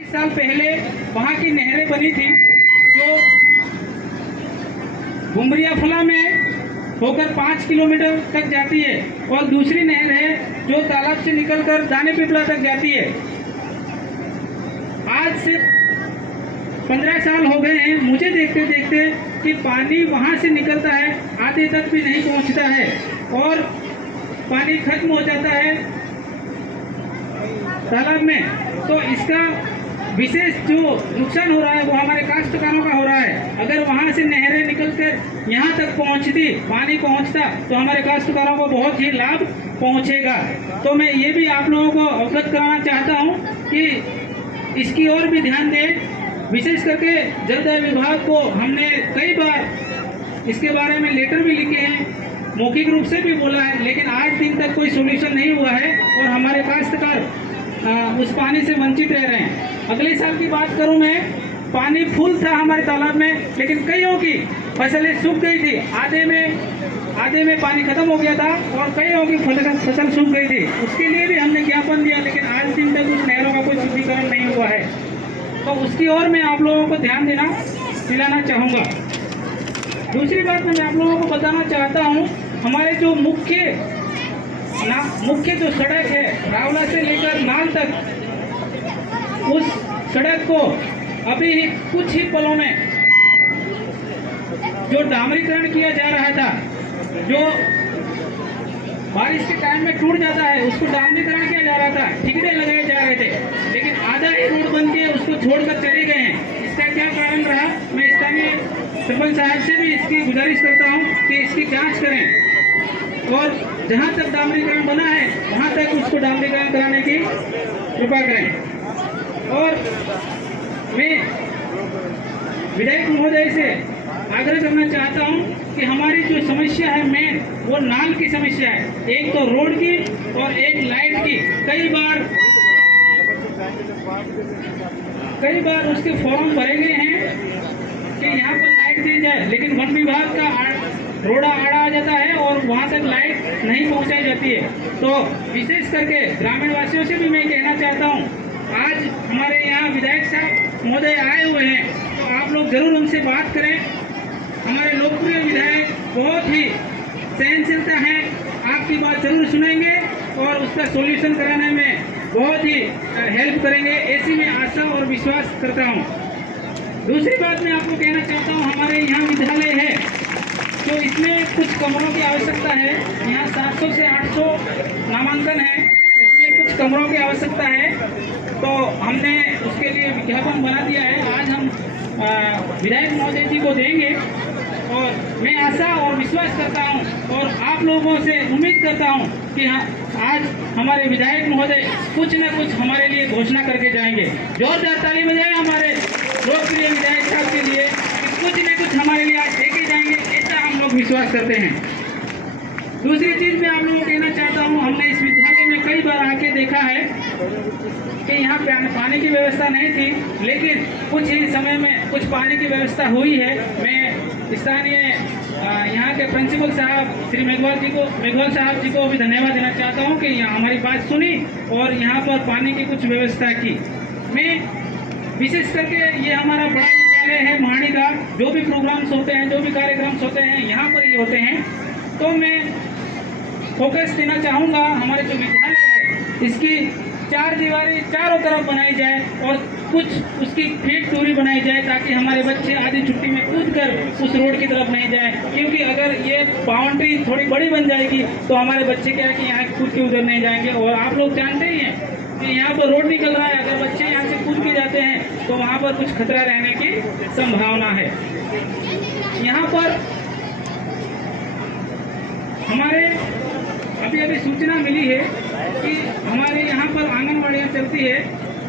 इस साल पहले वहाँ की नहरें बनी थी जो घुमरिया फला में होकर 5 किलोमीटर तक जाती है और दूसरी नहर है जो तालाब से निकलकर दाने पिपला तक जाती है। आज से 15 साल हो गए हैं मुझे देखते देखते कि पानी वहाँ से निकलता है आधे तक भी नहीं पहुँचता है और पानी खत्म हो जाता है तालाब में। तो इसका विशेष जो नुकसान हो रहा है वो हमारे काश्तकारों का हो रहा है। अगर वहाँ से नहरें निकलकर यहाँ तक पहुँचती, पानी पहुँचता तो हमारे काश्तकारों को बहुत ही लाभ पहुँचेगा। तो मैं ये भी आप लोगों को अवगत कराना चाहता हूँ कि इसकी ओर भी ध्यान दें। विशेष करके जलदाय विभाग को हमने कई बार इसके बारे में लेटर भी लिखे हैं, मौखिक रूप से भी बोला है, लेकिन आज दिन तक कोई सोल्यूशन नहीं हुआ है और हमारे काश्तकार उस पानी से वंचित रह रहे हैं। अगले साल की बात करूं मैं, पानी फुल था हमारे तालाब में, लेकिन कईयों की फसलें सूख गई थी। आधे में पानी खत्म हो गया था और कईयों की फसल सूख गई थी। उसके लिए भी हमने ज्ञापन दिया, लेकिन आज दिन तक उस नहरों का कोई शुद्धिकरण नहीं हुआ है। तो उसकी ओर मैं आप लोगों को ध्यान दिलाना चाहूँगा। दूसरी बात मैं आप लोगों को बताना चाहता हूँ, हमारे जो मुख्य जो सड़क है रावला से लेकर नाल तक, उस सड़क को अभी कुछ ही पलों में जो डामरीकरण किया जा रहा था, जो बारिश के टाइम में टूट जाता है उसको डामरीकरण किया जा रहा था, ठिकरे लगाए जा रहे थे, लेकिन आधा ही रोड बन के उसको छोड़कर चले गए हैं। इसका क्या कारण रहा, मैं स्थानीय सरपंच साहब से भी इसकी गुजारिश करता हूँ कि इसकी जांच करें और जहाँ तक डामरीकरण बना है वहाँ तक उसको डामरीकरण कराने की कृपा करें। और मैं विधायक महोदय से आग्रह करना चाहता हूँ कि हमारी जो समस्या है मेन, वो नाल की समस्या है। एक तो रोड की और एक लाइट की। कई बार उसके फॉर्म भरे गए हैं कि यहाँ पर लाइट दी जाए, लेकिन वन विभाग का रोड़ा आड़ा आ जाता है और वहाँ तक लाइट नहीं पहुँचाई जाती है। तो विशेष करके ग्रामीण वासियों से भी मैं कहना चाहता हूँ, आज हमारे यहाँ विधायक साहब महोदय आए हुए हैं, तो आप लोग जरूर उनसे बात करें। हमारे लोकप्रिय विधायक बहुत ही सहनशीलता है, आपकी बात जरूर सुनेंगे और उसका सॉल्यूशन कराने में बहुत ही हेल्प करेंगे, ऐसी मैं आशा और विश्वास करता हूँ। दूसरी बात मैं आपको कहना चाहता हूँ, हमारे यहाँ विद्यालय है तो इसमें कुछ कमरों की आवश्यकता है। यहाँ 700 से 800 नामांकन है, उसमें कुछ कमरों की आवश्यकता है, तो हमने उसके लिए विज्ञापन बना दिया है। आज हम विधायक महोदय जी को देंगे और मैं आशा और विश्वास करता हूँ और आप लोगों से उम्मीद करता हूँ कि आज हमारे विधायक महोदय कुछ न कुछ हमारे लिए घोषणा करके जाएंगे। जोरदार ताली बजाएं हमारे लोकप्रिय विधायक साहब के लिए कि कुछ न कुछ हमारे लिए आज देके जाएंगे, ऐसा हम लोग विश्वास करते हैं। दूसरी चीज मैं आप लोगों को कहना चाहता हूँ, हमने इस विद्यालय में कई बार आके देखा है कि यहाँ पानी की व्यवस्था नहीं थी, लेकिन कुछ ही समय में कुछ पानी की व्यवस्था हुई है। मैं स्थानीय यहाँ के प्रिंसिपल साहब श्री मेघवाल साहब जी को भी धन्यवाद देना चाहता हूँ कि यहाँ हमारी बात सुनी और यहाँ पर पानी की कुछ व्यवस्था की। मैं विशेष करके ये हमारा बड़ा विद्यालय है महाणी का, जो भी प्रोग्राम्स होते हैं, जो भी कार्यक्रम होते हैं, यहाँ पर ही होते हैं। तो मैं फोकस देना चाहूँगा, हमारे जो विद्यालय है इसकी 4 दीवारें चारों तरफ बनाई जाए और कुछ उसकी फीट दूरी बनाई जाए, ताकि हमारे बच्चे आधी छुट्टी में कूदकर उस रोड की तरफ नहीं जाए। क्योंकि अगर ये बाउंड्री थोड़ी बड़ी बन जाएगी तो हमारे बच्चे क्या है कि यहाँ कूद के उधर नहीं जाएंगे। और आप लोग जानते ही हैं कि यहाँ पर रोड निकल रहा है, अगर बच्चे यहाँ से कूद के जाते हैं तो वहाँ पर कुछ खतरा रहने की संभावना है। यहाँ पर हमारे अभी सूचना मिली है कि हमारे यहाँ पर आंगनवाड़ियाँ चलती है